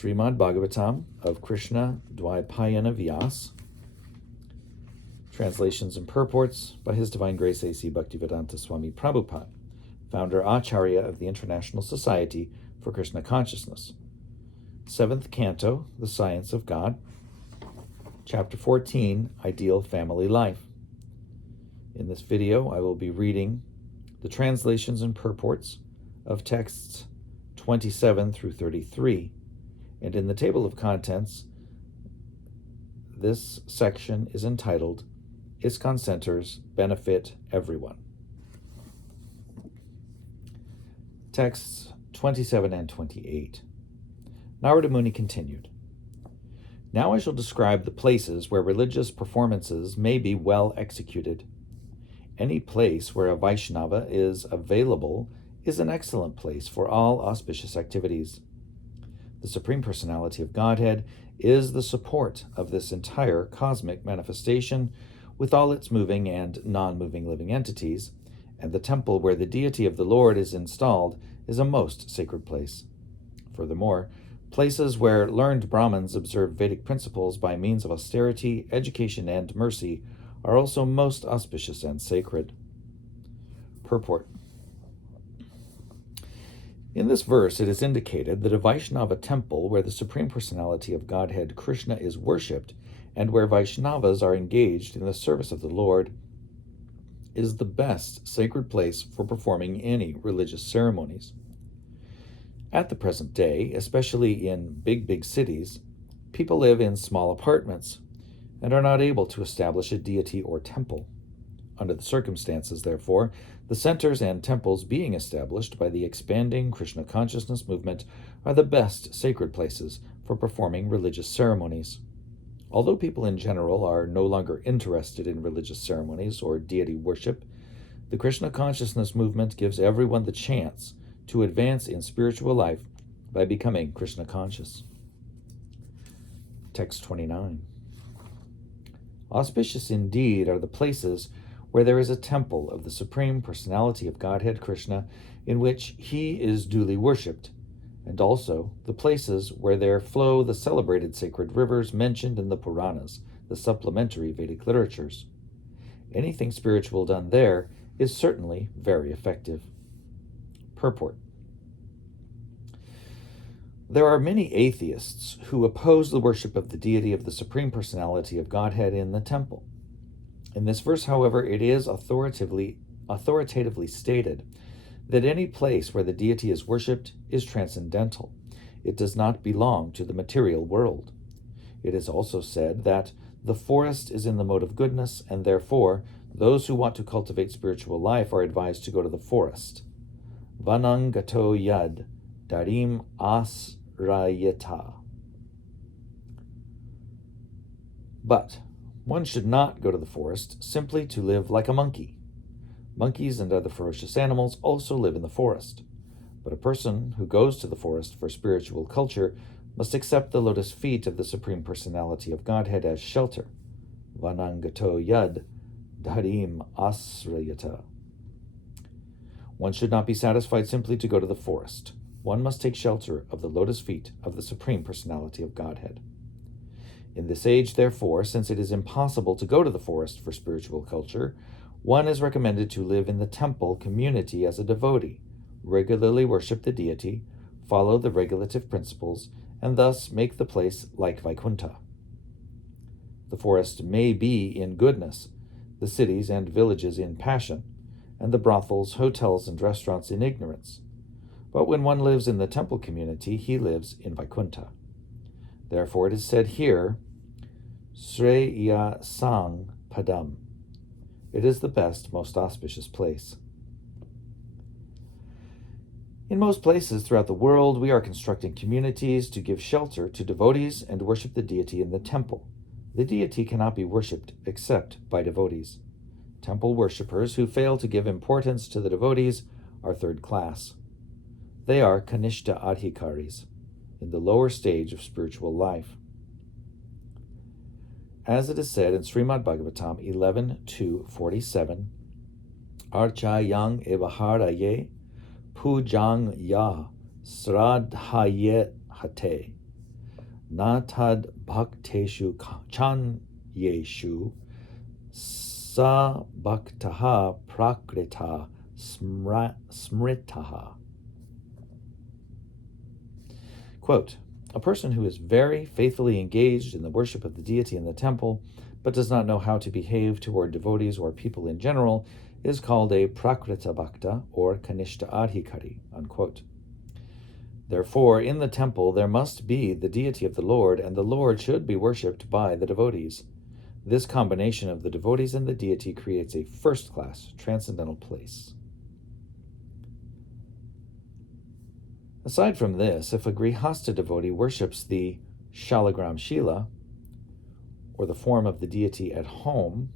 Śrīmad Bhāgavatam of Krishna Dvaipayana Vyas, translations and purports by His Divine Grace A.C. Bhaktivedanta Swami Prabhupada, founder Acharya of the International Society for Krishna Consciousness. 7th Canto, The Science of God, Chapter 14, Ideal Family Life. In this video, I will be reading the translations and purports of texts 27 through 33, and in the table of contents, this section is entitled ISKCON Centers Benefit Everyone. Texts 27 and 28. Narada Muni continued, "Now I shall describe the places where religious performances may be well executed. Any place where a Vaishnava is available is an excellent place for all auspicious activities. The Supreme Personality of Godhead is the support of this entire cosmic manifestation with all its moving and non-moving living entities, and the temple where the deity of the Lord is installed is a most sacred place. Furthermore, places where learned Brahmins observe Vedic principles by means of austerity, education, and mercy are also most auspicious and sacred." Purport. In this verse, it is indicated that a Vaishnava temple where the Supreme Personality of Godhead Krishna is worshipped and where Vaishnavas are engaged in the service of the Lord is the best sacred place for performing any religious ceremonies. At the present day, especially in big cities, people live in small apartments and are not able to establish a deity or temple. Under the circumstances, therefore, the centers and temples being established by the expanding Krishna consciousness movement are the best sacred places for performing religious ceremonies. Although people in general are no longer interested in religious ceremonies or deity worship, the Krishna consciousness movement gives everyone the chance to advance in spiritual life by becoming Krishna conscious. Text 29. Auspicious indeed are the places where there is a temple of the Supreme Personality of Godhead Krishna in which he is duly worshipped, and also the places where there flow the celebrated sacred rivers mentioned in the Puranas, the supplementary Vedic literatures. Anything spiritual done there is certainly very effective. Purport. There are many atheists who oppose the worship of the deity of the Supreme Personality of Godhead in the temple. In this verse, however, it is authoritatively stated that any place where the deity is worshipped is transcendental. It does not belong to the material world. It is also said that the forest is in the mode of goodness, and therefore those who want to cultivate spiritual life are advised to go to the forest. Vanang gato yad darim asrayata. But one should not go to the forest simply to live like a monkey. Monkeys and other ferocious animals also live in the forest. But a person who goes to the forest for spiritual culture must accept the lotus feet of the Supreme Personality of Godhead as shelter. Vanangato yad dharim asrayata. One should not be satisfied simply to go to the forest. One must take shelter of the lotus feet of the Supreme Personality of Godhead. In this age, therefore, since it is impossible to go to the forest for spiritual culture, one is recommended to live in the temple community as a devotee, regularly worship the deity, follow the regulative principles, and thus make the place like Vaikuntha. The forest may be in goodness, the cities and villages in passion, and the brothels, hotels, and restaurants in ignorance. But when one lives in the temple community, he lives in Vaikuntha. Therefore it is said here, Sreya Sang Padam. It is the best, most auspicious place. In most places throughout the world, we are constructing communities to give shelter to devotees and worship the deity in the temple. The deity cannot be worshipped except by devotees. Temple worshippers who fail to give importance to the devotees are third class. They are Kanishta Adhikaris, in the lower stage of spiritual life. As it is said in Śrīmad Bhāgavatam 11:2-47, Archayang evaharaye pujang ya sradhaye hate na tad bhakteshu chanyeshu sa bhaktaha prakrita smritaha. Quote, a person who is very faithfully engaged in the worship of the deity in the temple, but does not know how to behave toward devotees or people in general, is called a prakrita bhakta or kanishta adhikari, unquote. Therefore, in the temple there must be the deity of the Lord, and the Lord should be worshipped by the devotees. This combination of the devotees and the deity creates a first-class transcendental place. Aside from this, if a grihasta devotee worships the shalagram shila, or the form of the deity at home,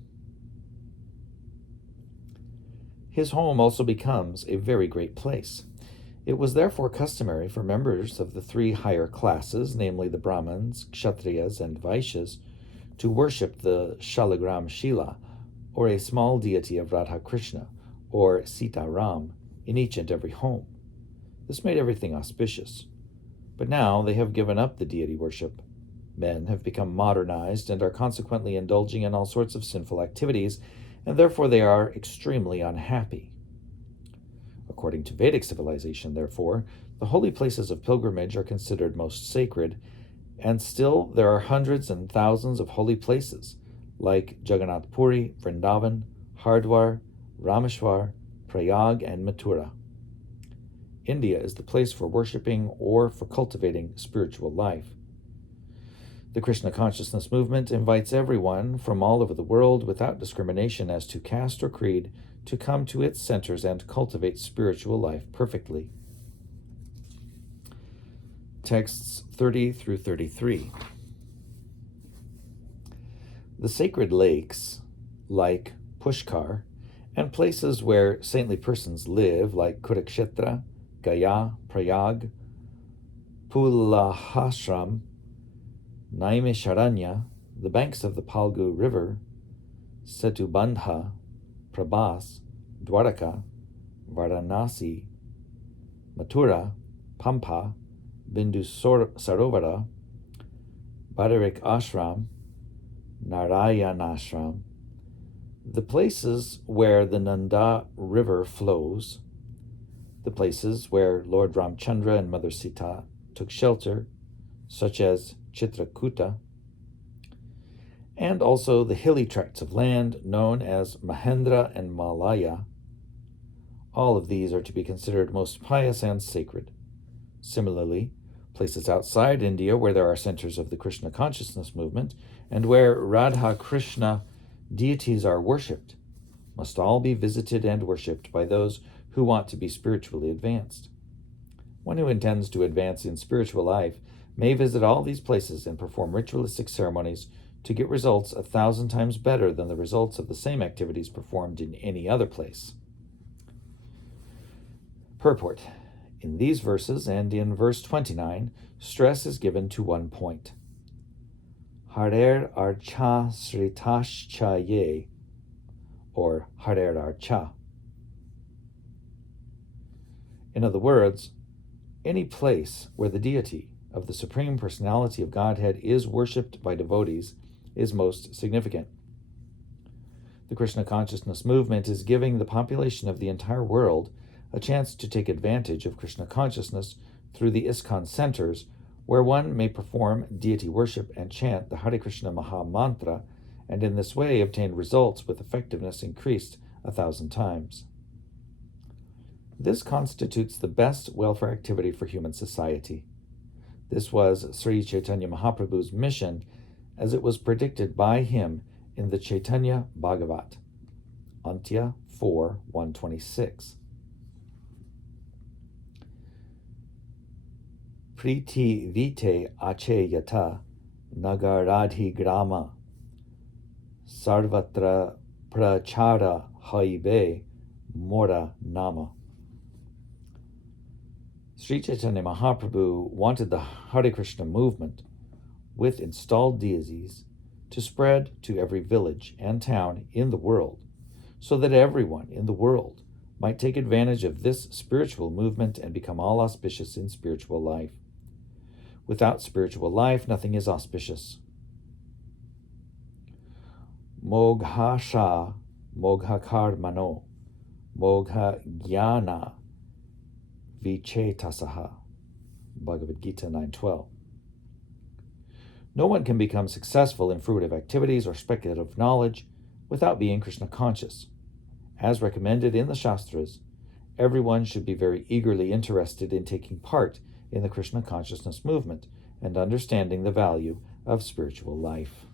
his home also becomes a very great place. It was therefore customary for members of the three higher classes, namely the Brahmins, Kshatriyas, and Vaishyas, to worship the Shalagram Shila, or a small deity of Radha Krishna, or Sita Ram, in each and every home. This made everything auspicious. But now they have given up the deity worship. Men have become modernized and are consequently indulging in all sorts of sinful activities, and therefore they are extremely unhappy. According to Vedic civilization, therefore, the holy places of pilgrimage are considered most sacred, and still there are hundreds and thousands of holy places, like Jagannath Puri, Vrindavan, Hardwar, Rameshwar, Prayag, and Mathura. India is the place for worshipping or for cultivating spiritual life. The Krishna consciousness movement invites everyone from all over the world without discrimination as to caste or creed to come to its centers and cultivate spiritual life perfectly. Texts 30 through 33. The sacred lakes, like Pushkar, and places where saintly persons live, like Kurukshetra, Gaya, Prayag, Pulahashram, Naimisharanya, the banks of the Palgu River, Setubandha, Prabhas, Dwaraka, Varanasi, Mathura, Pampa, Bindu Sarovara, Badarik Ashram, Narayanashram, the places where the Nanda River flows, the places where Lord Ramchandra and Mother Sita took shelter, such as Chitrakuta, and also the hilly tracts of land known as Mahendra and Malaya. All of these are to be considered most pious and sacred. Similarly, places outside India where there are centers of the Krishna consciousness movement and where Radha Krishna deities are worshipped must all be visited and worshipped by those who want to be spiritually advanced. One who intends to advance in spiritual life may visit all these places and perform ritualistic ceremonies to get results 1,000 times better than the results of the same activities performed in any other place. Purport. In these verses and in verse 29, stress is given to one point. Harer archa sritashchaye, or Harer archa. In other words, any place where the deity of the Supreme Personality of Godhead is worshipped by devotees is most significant. The Krishna consciousness movement is giving the population of the entire world a chance to take advantage of Krishna consciousness through the ISKCON centers, where one may perform deity worship and chant the Hare Krishna Maha Mantra, and in this way obtain results with effectiveness increased 1,000 times. This constitutes the best welfare activity for human society. This was Sri Chaitanya Mahaprabhu's mission, as it was predicted by him in the Chaitanya Bhāgavatam, Antya 4:126. Priti vite ache yata nagaradhi grama sarvatra prachara haibe mora nama. Sri Chaitanya Mahaprabhu wanted the Hare Krishna movement with installed deities to spread to every village and town in the world, so that everyone in the world might take advantage of this spiritual movement and become all auspicious in spiritual life. Without spiritual life, nothing is auspicious. Mogha sha, mogha karmano, mogha jnana vichetasaha. Bhagavad Gita 9:12. No one can become successful in fruitive activities or speculative knowledge without being Krishna conscious. As recommended in the Shastras, everyone should be very eagerly interested in taking part in the Krishna consciousness movement and understanding the value of spiritual life.